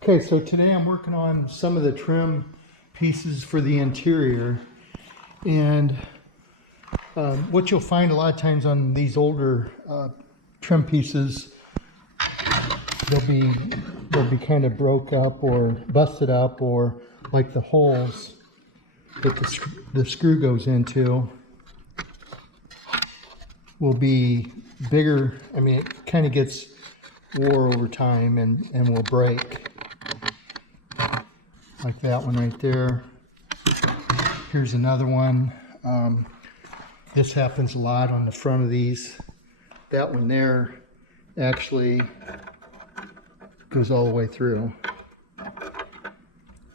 Okay, so today I'm working on some of the trim pieces for the interior, and what you'll find a lot of times on these older trim pieces, they'll be kind of broke up or busted up, or like the holes that the screw goes into will be bigger. I mean, it kind of gets wore over time and will break. Like that one right there. Here's another one. This happens a lot on the front of these. That one there actually goes all the way through.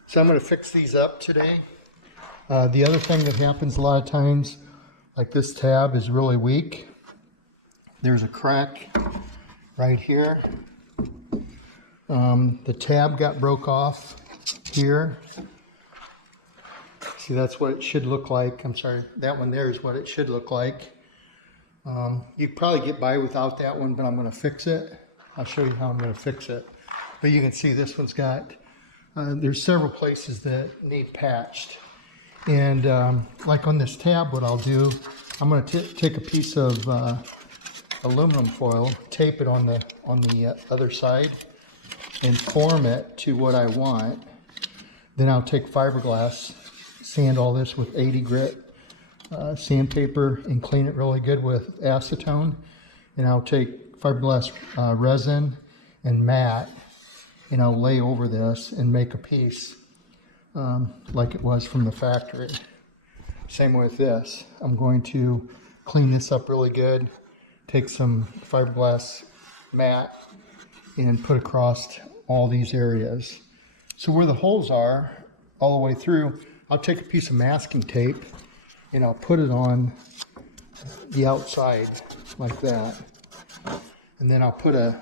So I'm going to fix these up today. The other thing that happens a lot of times, like this tab is really weak. There's a crack right here. The tab got broke off here. See, that's what it should look like. I'm sorry, that one there is what it should look like. You could probably get by without that one, but I'm going to fix it. I'll show you how I'm going to fix it. But you can see this one's got, there's several places that need patched. And like on this tab, what I'll do, I'm going to take a piece of aluminum foil, tape it on the other side, and form it to what I want. Then I'll take fiberglass, sand all this with 80 grit sandpaper, and clean it really good with acetone. And I'll take fiberglass resin and mat, and I'll lay over this and make a piece like it was from the factory. Same with this. I'm going to clean this up really good, take some fiberglass mat and put across all these areas. So where the holes are all the way through, I'll take a piece of masking tape and I'll put it on the outside like that. And then I'll put a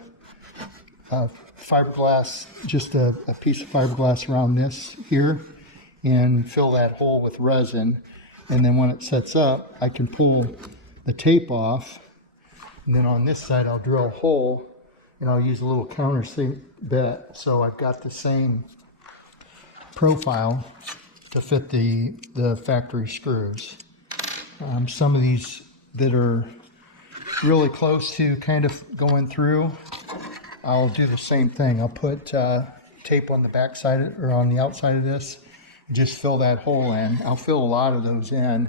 fiberglass, just a piece of fiberglass around this here, and fill that hole with resin. And then when it sets up, I can pull the tape off. And then on this side, I'll drill a hole, and I'll use a little countersink bit, so I've got the same profile to fit the factory screws. Some of these that are really close to kind of going through, I'll do the same thing. I'll put tape on the back side or on the outside of this, and just fill that hole in. I'll fill a lot of those in.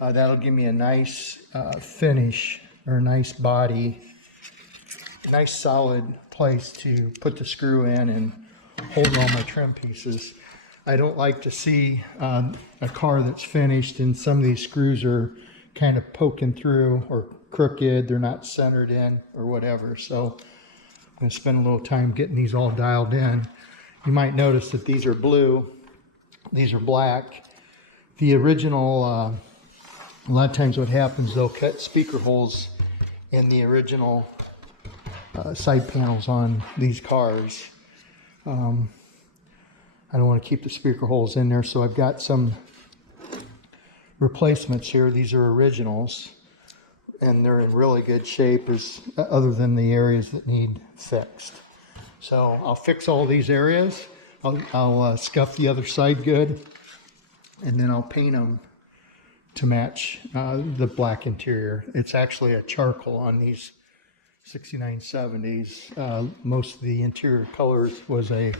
That'll give me a nice finish, or a nice body, a nice solid place to put the screw in and hold all my trim pieces. I don't like to see a car that's finished and some of these screws are kind of poking through or crooked, they're not centered in or whatever. So I'm going to spend a little time getting these all dialed in. You might notice that these are blue, these are black. The original, a lot of times what happens, they'll cut speaker holes in the original side panels on these cars. I don't want to keep the speaker holes in there, so I've got some replacements here. These are originals, and they're in really good shape, other than the areas that need fixed. So I'll fix all these areas. I'll scuff the other side good, and then I'll paint them to match the black interior. It's actually a charcoal on these 6970s. Most of the interior colors was a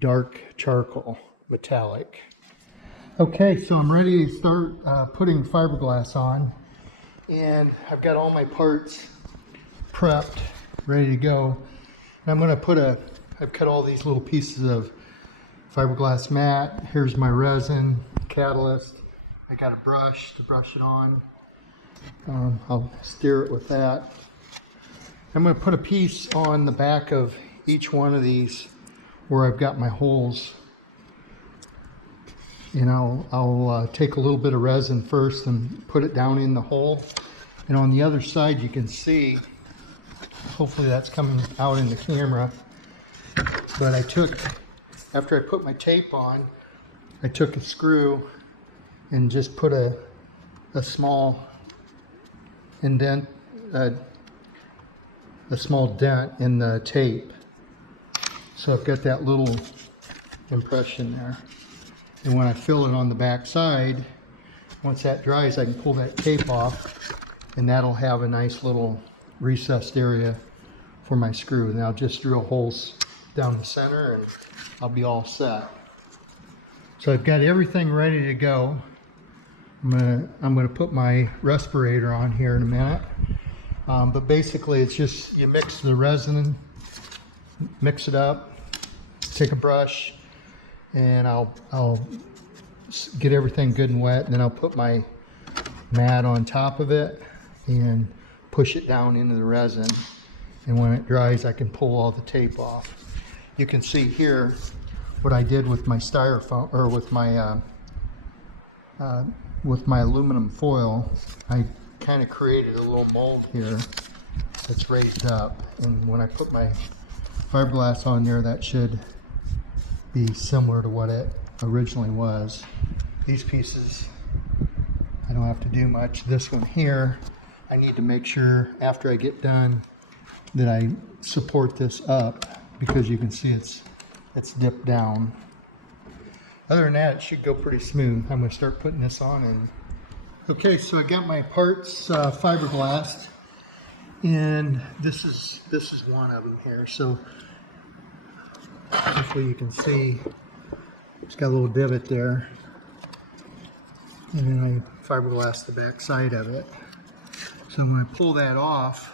dark charcoal metallic. Okay, so I'm ready to start putting fiberglass on, and I've got all my parts prepped, ready to go. And I'm going to I've cut all these little pieces of fiberglass mat. Here's my resin, catalyst. I got a brush to brush it on. I'll stir it with that. I'm going to put a piece on the back of each one of these where I've got my holes. You know, I'll take a little bit of resin first and put it down in the hole. And on the other side, you can see, hopefully that's coming out in the camera, but after I put my tape on, I took a screw and just put a small indent, a small dent in the tape. So I've got that little impression there. And when I fill it on the back side, once that dries, I can pull that tape off, and that'll have a nice little recessed area for my screw. And I'll just drill holes down the center and I'll be all set. So I've got everything ready to go. I'm gonna put my respirator on here in a minute. But basically it's just, you mix the resin, mix it up, take a brush, and I'll get everything good and wet, and then I'll put my mat on top of it and push it down into the resin. And when it dries, I can pull all the tape off. You can see here what I did with my styrofoam, or with my aluminum foil. I kind of created a little mold here that's raised up, and when I put my fiberglass on there, that should be similar to what it originally was. These pieces, I don't have to do much. This one here, I need to make sure after I get done that I support this up, because you can see it's dipped down. Other than that, it should go pretty smooth. I'm going to start putting this on. And okay, so I got my parts fiberglassed, and this is one of them here. So hopefully you can see it's got a little divot there, and then I fiberglassed the back side of it. So when I pull that off,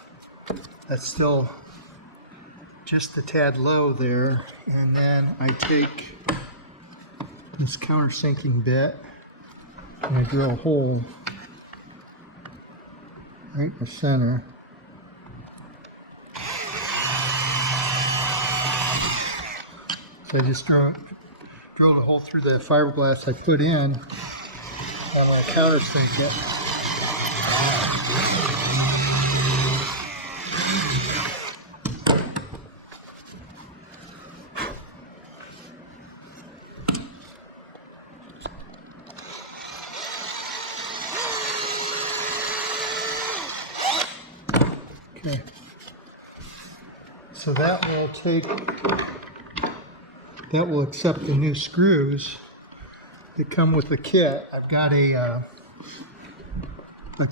that's still just a tad low there, and then I take this countersinking bit and I drill a hole right in the center. So I just drilled a hole through the fiberglass I put in. I'm going to countersink it. Okay, so that will accept the new screws that come with the kit. I've got a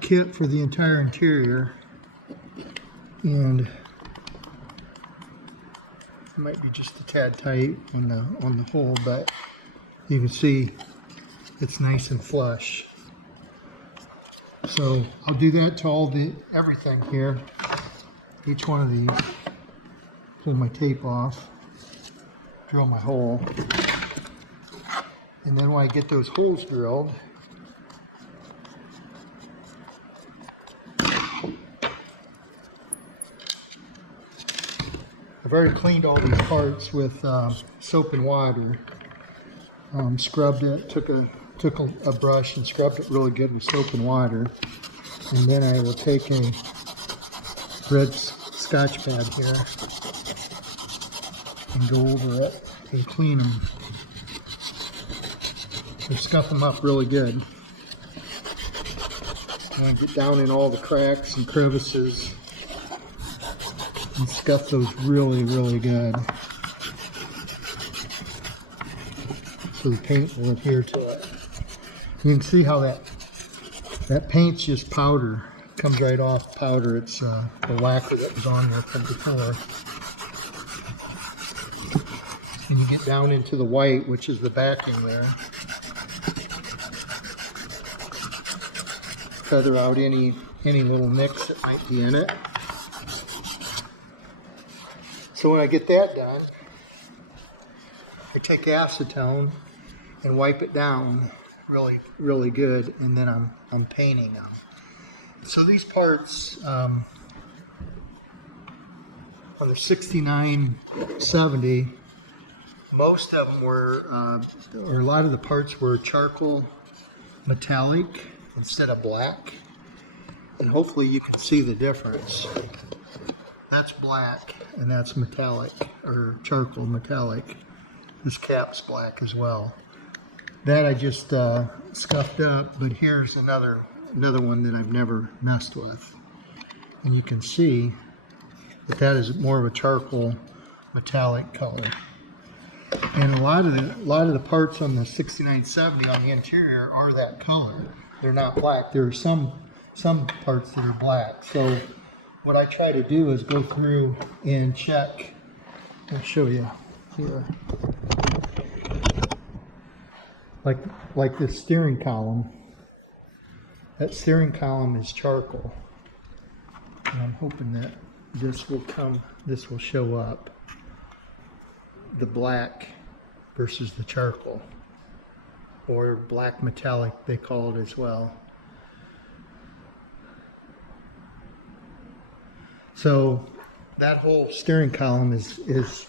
kit for the entire interior, and it might be just a tad tight on the hole, but you can see it's nice and flush. So I'll do that to everything here. Each one of these. Pull my tape off, drill my hole, and then when I get those holes drilled, I've already cleaned all these parts with soap and water. Scrubbed it, took a brush and scrubbed it really good with soap and water, and then I will take a red Scotch pad here and go over it and clean them and scuff them up really good. And I get down in all the cracks and crevices and scuff those really, really good, so the paint will adhere to it. You can see how that paint's just powder. It comes right off powder. It's the lacquer that was on there from before. And you get down into the white, which is the backing there. Feather out any little nicks that might be in it. So when I get that done, I take acetone and wipe it down really, really good, and then I'm painting them. So these parts on the 6970, most of them were, or a lot of the parts were charcoal metallic instead of black, and hopefully you can see the difference. That's black and that's metallic, or charcoal metallic. This cap's black as well. That I just scuffed up, but here's another one that I've never messed with. And you can see that is more of a charcoal metallic color. And a lot of the parts on the 6970 on the interior are that color. They're not black. There are some parts that are black. So what I try to do is go through and check. I'll show you here. Like this steering column. That steering column is charcoal. And I'm hoping that this will show up. The black versus the charcoal, or black metallic they call it as well. So that whole steering column is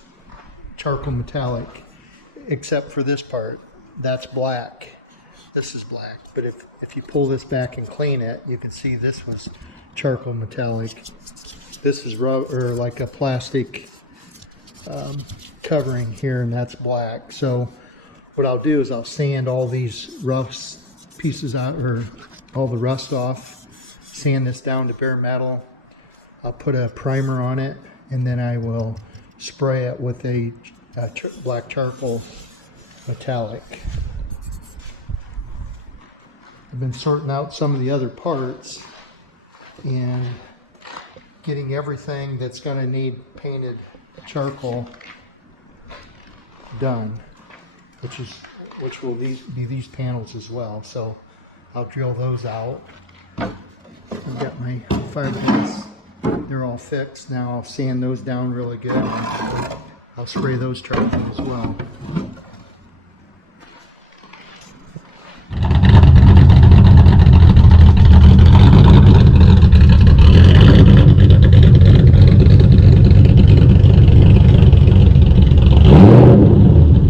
charcoal metallic, except for this part. That's black. This is black. But if you pull this back and clean it, you can see this was charcoal metallic. This is rubber, or like a plastic covering here, and that's black. So what I'll do is I'll sand all these rough pieces out, or all the rust off, sand this down to bare metal. I'll put a primer on it, and then I will spray it with a black charcoal metallic. I've been sorting out some of the other parts and getting everything that's going to need painted charcoal done, which will be these panels as well. So I'll drill those out. I've got my fiberglass, they're all fixed. Now I'll sand those down really good, and I'll spray those charcoal as well.